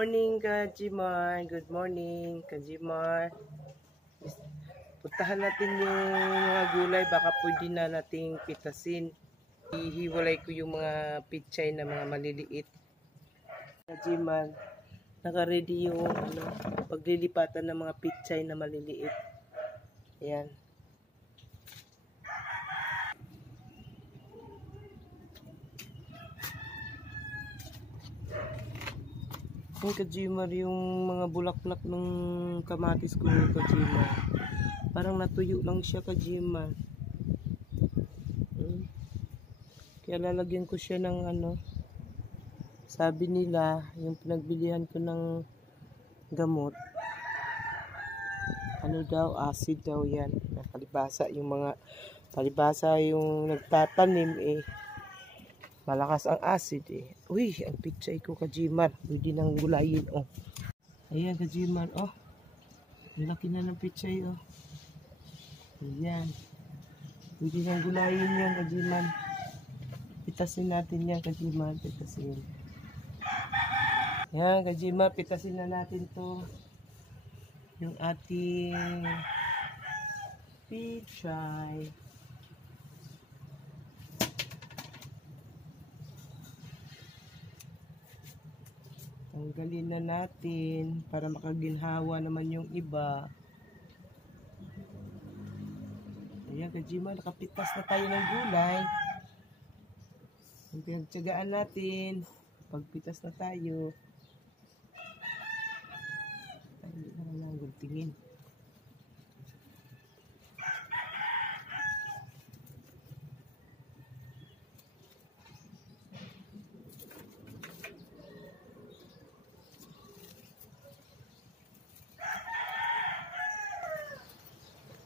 morning, Kajimar. Good morning, Kajimar. Puntahan natin yung mga gulay. Baka pwede na nating pitasin. Ihiwalay ko yung mga pichay na mga maliliit. Kajimar, naka-ready yung paglilipatan ng mga pichay na maliliit. Ayan. Yung Kajimar, yung mga bulaklak ng kamatis ko, Kajimar. Parang natuyo lang siya, Kajimar. Kaya lalagyan ko siya ng sabi nila, yung pinagbilihan ko ng gamot, acid daw yan. Palibasa yung nagtatanim malakas ang acid Uy, ang pichay ko, Kajimar. Pwede nang gulayin, Ayan, Kajimar, Ang laki na ng pichay, Ayan. Pwede nang gulayin yan, Kajimar. Pitasin natin yan, Kajimar. Pitasin. Ayan, Kajimar. Pitasin na natin to. Yung ating pichay. Tanggalin na natin para makaginhawa naman yung iba. Ayan, Kajimar, nakapitas na tayo ng gulay. Ang pinagtsagaan natin, pagpitas na tayo. Ay, hindi na lang guntingin.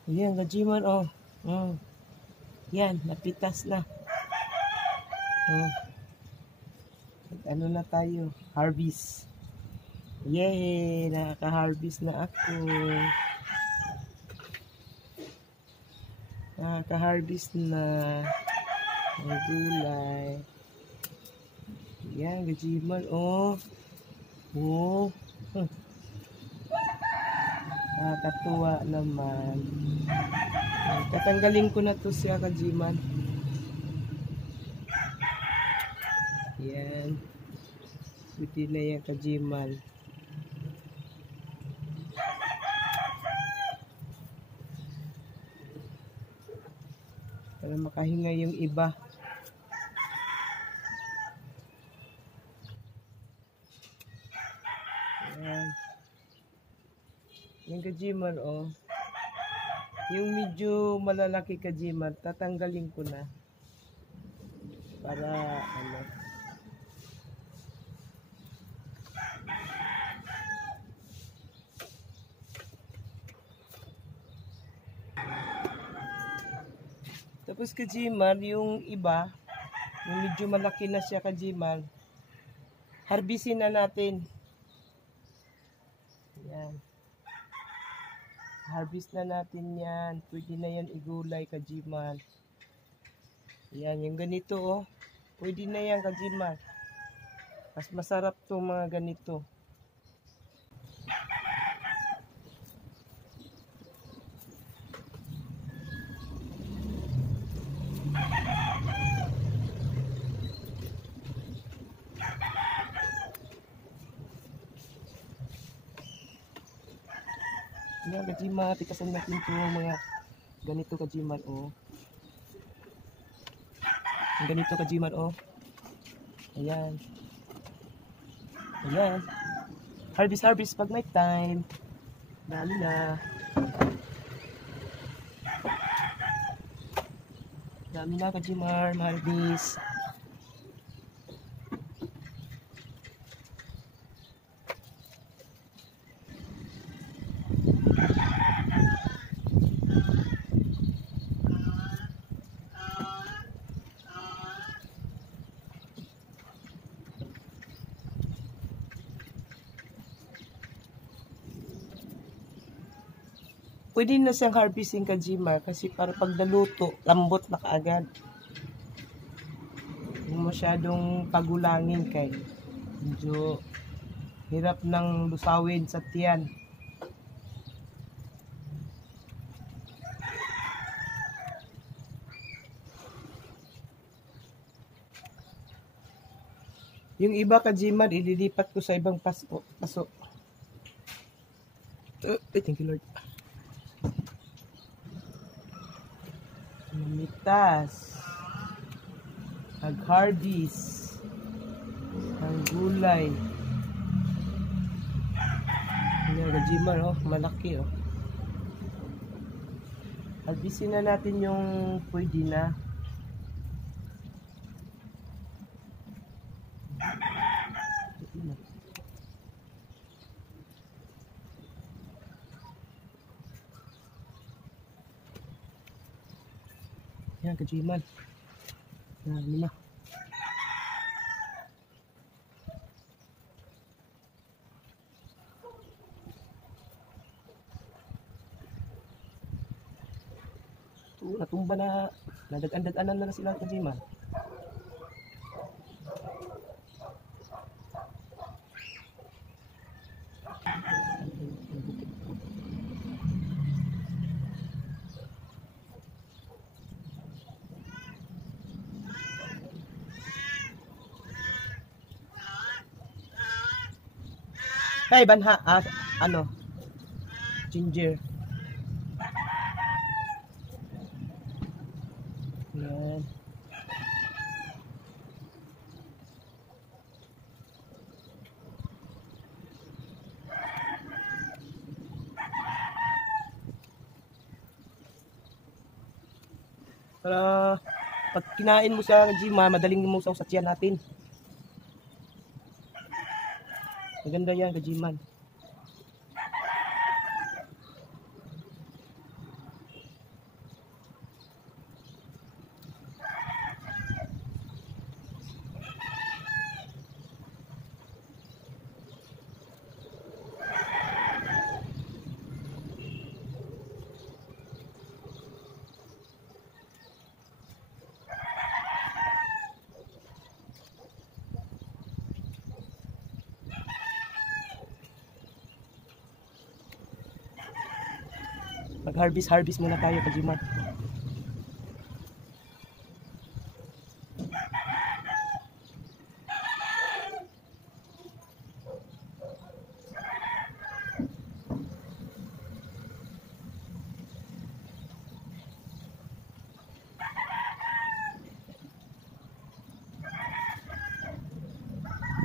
Ayan, Kajimar, Yan, napitas na. Ano na tayo? Harvest. Yay! Nakaka-harvest na ako. Nakaka-harvest na ang gulay. Yan, Kajimar, Nakakatuwa naman. Tatanggalin ko na to siya, Kajimar. Yan. Pwede na yan, Kajimar. Para makahinga yung iba. Yan. Yung Kajimar, yung medyo malalaki, Kajimar, tatanggalin ko na. Para, Tapos, Kajimar, yung iba, yung medyo malaki na siya, Kajimar, harbisin na natin. Yan. Harvest na natin yan. Pwede na yan igulay, Kajimar. Yan, yung ganito, Pwede na yan, Kajimar. Mas masarap itong mga ganito. Yan, Kajimar, pitasan natin ito mga ganito, Kajimar, Ang ganito, Kajimar, Ayan. Ayan. Harvest pag night time. Dali na. Dami na, Kajimar, harvest. Pwede na siyang harvesting, Kajimar, kasi para pag naluto, lambot na kaagad. Yung masyadong pagulangin kay medyo Hirap ng lusawin sa tiyan. Yung iba Kajimar, ililipat ko sa ibang paso. Thank you Lord. Mamitas. Hardis. Ang gulay. Ayan, Kajimar, oh, malaki, oh. Harbisin na natin yung pwede na. Yan, Kajiman. Yan, ano na. Ito, natumba na. Nadag-andag-anan na sila, Kajiman. Hey, banha, ano? Ginger. Yan. Para pag kinain mo sa Jima, madaling lumusaw sa tiyan natin. Maganda yan, Kajiman. Mag-harvest muna tayo, Kajimar.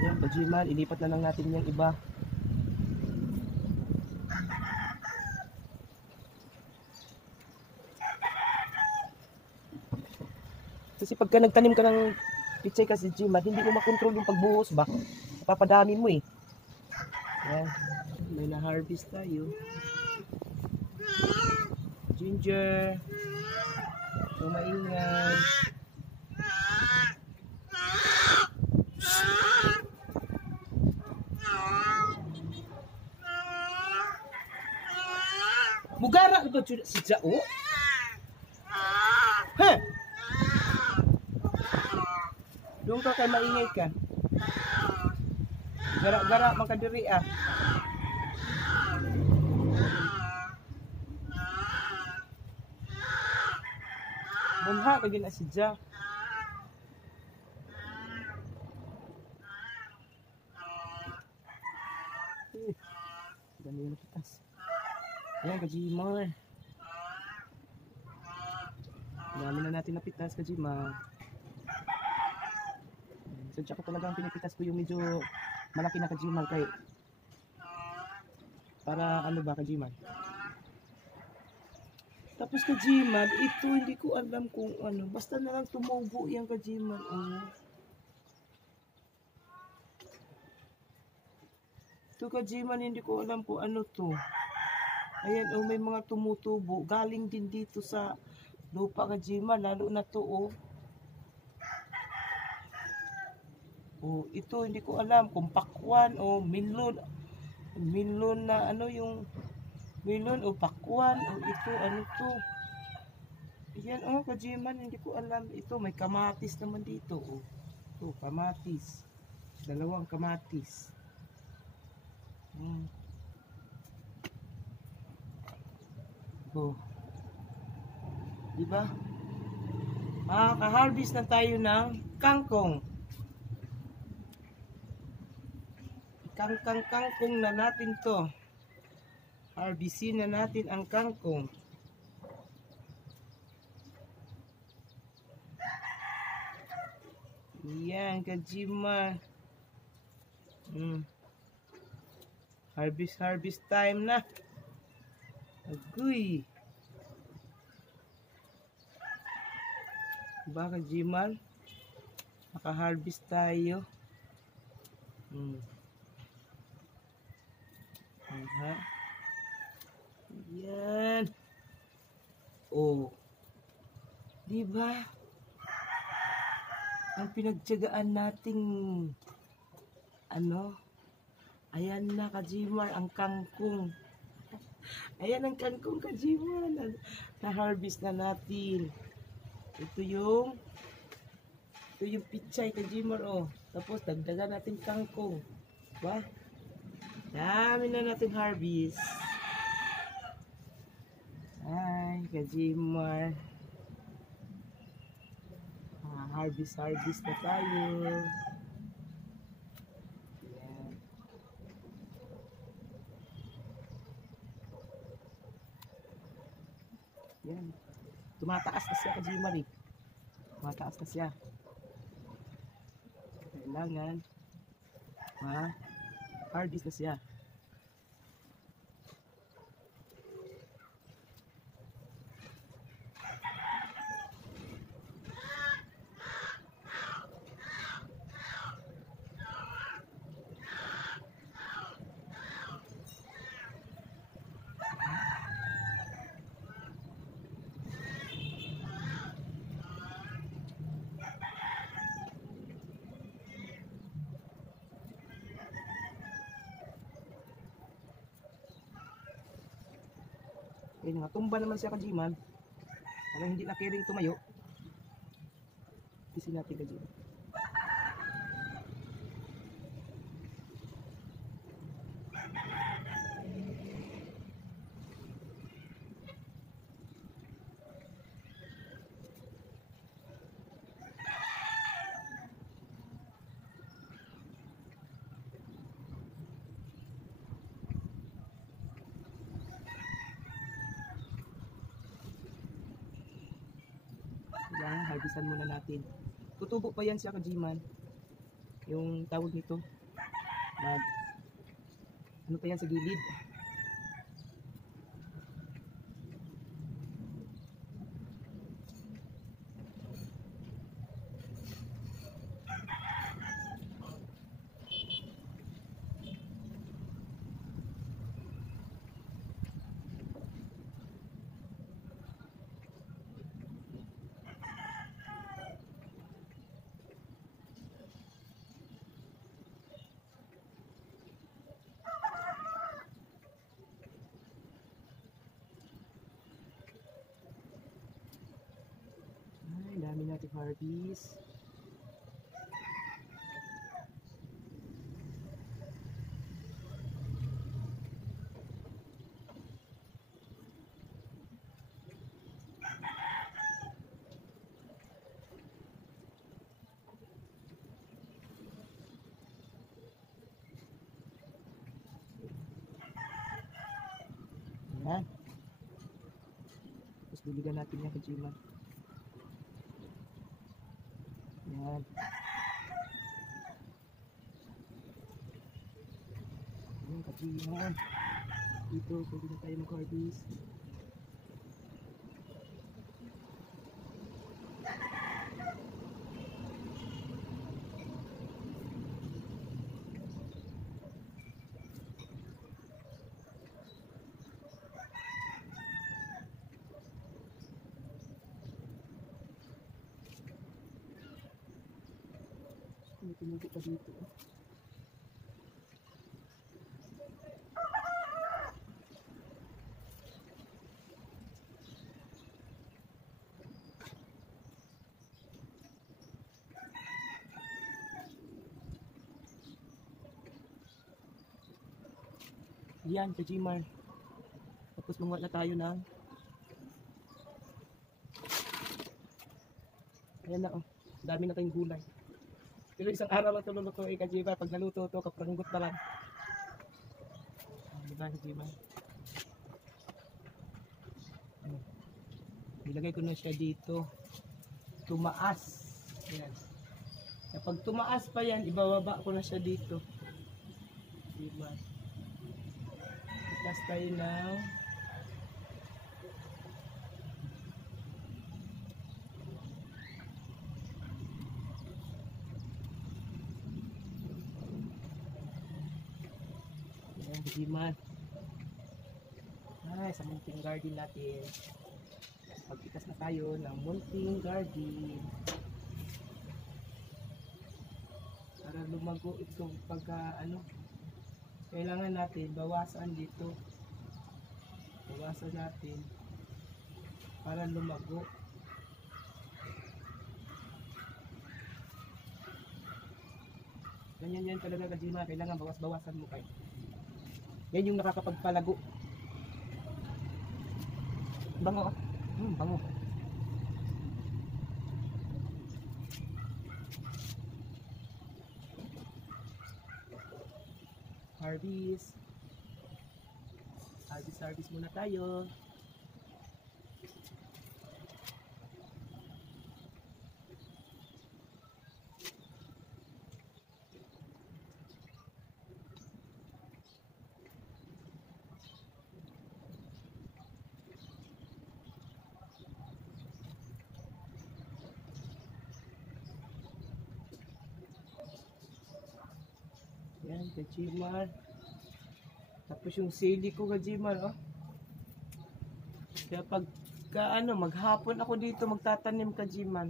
Yan, Kajimar, ilipat na lang natin yung iba. Kasi pagka nagtanim ka ng pichay kasi Jimad, hindi mo makontrol yung pagbuhos ba? Papadami mo eh. Yan. May na-harvest tayo. Ginger. So maingay. Mugara ba si Jao? Ha? Doon ka kay maingay ka. Gara-gara makadiri ah. Bunha lagi na si Ja. Dami na pitas. Yan, Kajimar. Dami na natin napitas, Kajimar. Sadya ko talagang pinipitas ko yung medyo malaki na Kajimar kay para ano ba Kajimar. Tapos Kajimar, ito hindi ko alam kung ano, basta na lang tumubo yung Kajimar. Ito Kajimar, hindi ko alam kung ano to. Ayan, may mga tumutubo. Galing din dito sa lupa Kajimar, lalo na to ito hindi ko alam kung pakwan o milon. Milon na ano yung milon o pakwan o ito ano to. Yan Kajimar, hindi ko alam. Ito may kamatis naman dito Ito kamatis. Dalawang kamatis. Hmm. Oh. Diba? Makaka-harvest na tayo ng kangkong. Kangkong na natin to. Harvestin na natin ang kangkong. Yan, Kajima. Harvest time na. Agoy. Diba, Kajiman? Naka-harvest tayo. Aha. Yan. Oh. Diba? Ang pinagtiyagaan nating ayan na, Kajimar, ang kangkong. Ayan ang kangkong, Kajimar. Na-harvest na natin. Ito yung pichay, Kajimar, oh. Tapos, dagdagan natin kangkong. Diba? Dami na natin harvest. Ay, Kajimar. Harvest na tayo. Yan. Yan. Tumataas na siya, Kajimar, eh. Tumataas na siya. Kailangan harvest na siya. Eh, natumba naman siya, Kajiman. Parang hindi na kiring tumayo. Isin natin, Kajiman. Yan, harvestan muna natin. Tutubo pa yan siya, Kajiman. Yung tawag nito. Ano pa yan sa gilid? Dami natin harvest. Yan. Tapos biligan natin yan, Kajiman. Yan. Yan, Kajiman. Dito, pwede na tayo mag-harvest. May tumugo pa dito. Yan, Kajimar. Tapos manguha na tayo ng ayan na, oh. Dami na tayong gulay. Pero isang araw lang ito lulutuin, Kajimar. Pag naluto ito, kapranggot na lang. Diba, Kajimar? Ilagay ko na siya dito. Tumaas. Ayan. Kapag tumaas pa yan, ibababa ko na siya dito. Diba? Itas tayo ng ayan, Kajimar. Ay, sa munting garden natin. Pagpitas na tayo ng munting garden para lumago ito pagka kailangan natin bawasan dito, bawasan natin para lumago. Ganyan yan talaga, Kajimar. Kailangan bawas-bawasan mo kayo. Yan yung nakakapagpalago. Bango. Bango. Harvest. Harvest muna tayo. Yan, Kajimar. Tapos yung sili ko, Kajimar, oh. Kaya pagka maghapon ako dito magtatanim, Kajimar.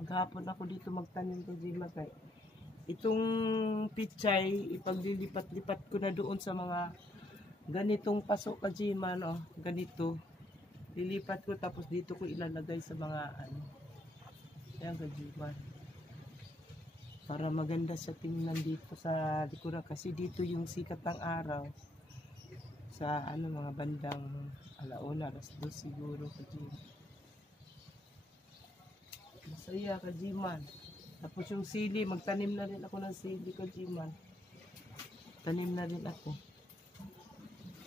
Maghapon ako dito magtanim, Kajimar. Kaya itong pichay, ipaglilipat-lipat ko na doon sa mga ganitong pasok, Kajimar, oh. Ganito. Lilipat ko tapos dito ko ilalagay sa mga yan, Kajimar. Para maganda siya tingnan dito sa likuran kasi dito yung sikat ng araw sa mga bandang alauna, alas 2 siguro, Kajimar. Masaya, Kajimar. Tapos yung sili, magtanim na rin ako ng sili, Kajimar. Tanim na rin ako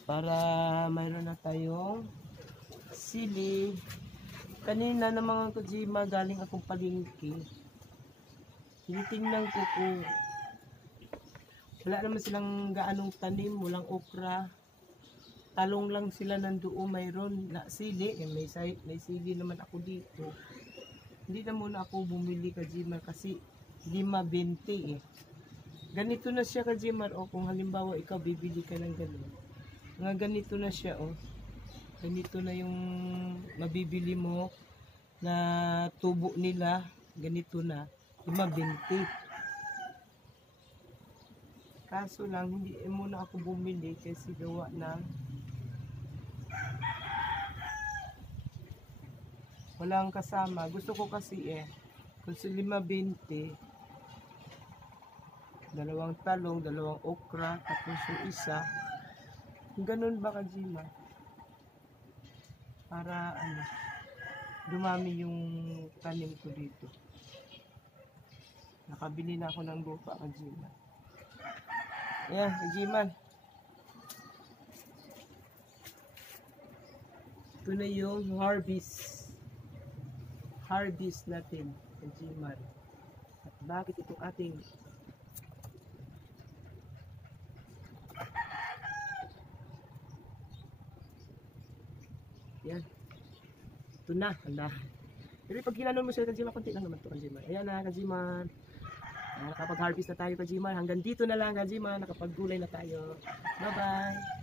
para mayroon na tayong sili. Kanina na mga Kajimar, galing akong palengke. Tinitingnan ko kung wala naman silang gaanong tanim, walang okra. Talong lang sila nandoon, mayroon na sili. May sili naman ako dito. Hindi na muna ako bumili, Kajimar, kasi 5.20 eh. Ganito na siya, Kajimar, o kung halimbawa ikaw bibili ka ng ganun. Mga ganito na siya, o. Ganito na yung mabibili mo na tubo nila. Ganito na. 5.20. Kaso lang, hindi muna ako bumili kasi gawa ng walang kasama. Gusto ko kasi kung sa 5.20, 2 talong, 2 okra, tapos yung isa. Ganun ba, Kajimar? Para dumami yung tanim ko dito. Nakabili na ako ng lupa, Kajimar. Ayan, Kajimar. Ito na yung harvest. Harvest natin, Kajimar. At bakit itong ating yan. Ito na, handa. Pero pag ginanon mo siya, Kajimar, konti lang naman ito, Kajimar. Ayan na, Kajimar. Nakapag-harvest na tayo, Kajimar. Hanggang dito na lang, Kajimar. Nakapag-gulay na tayo. Bye-bye.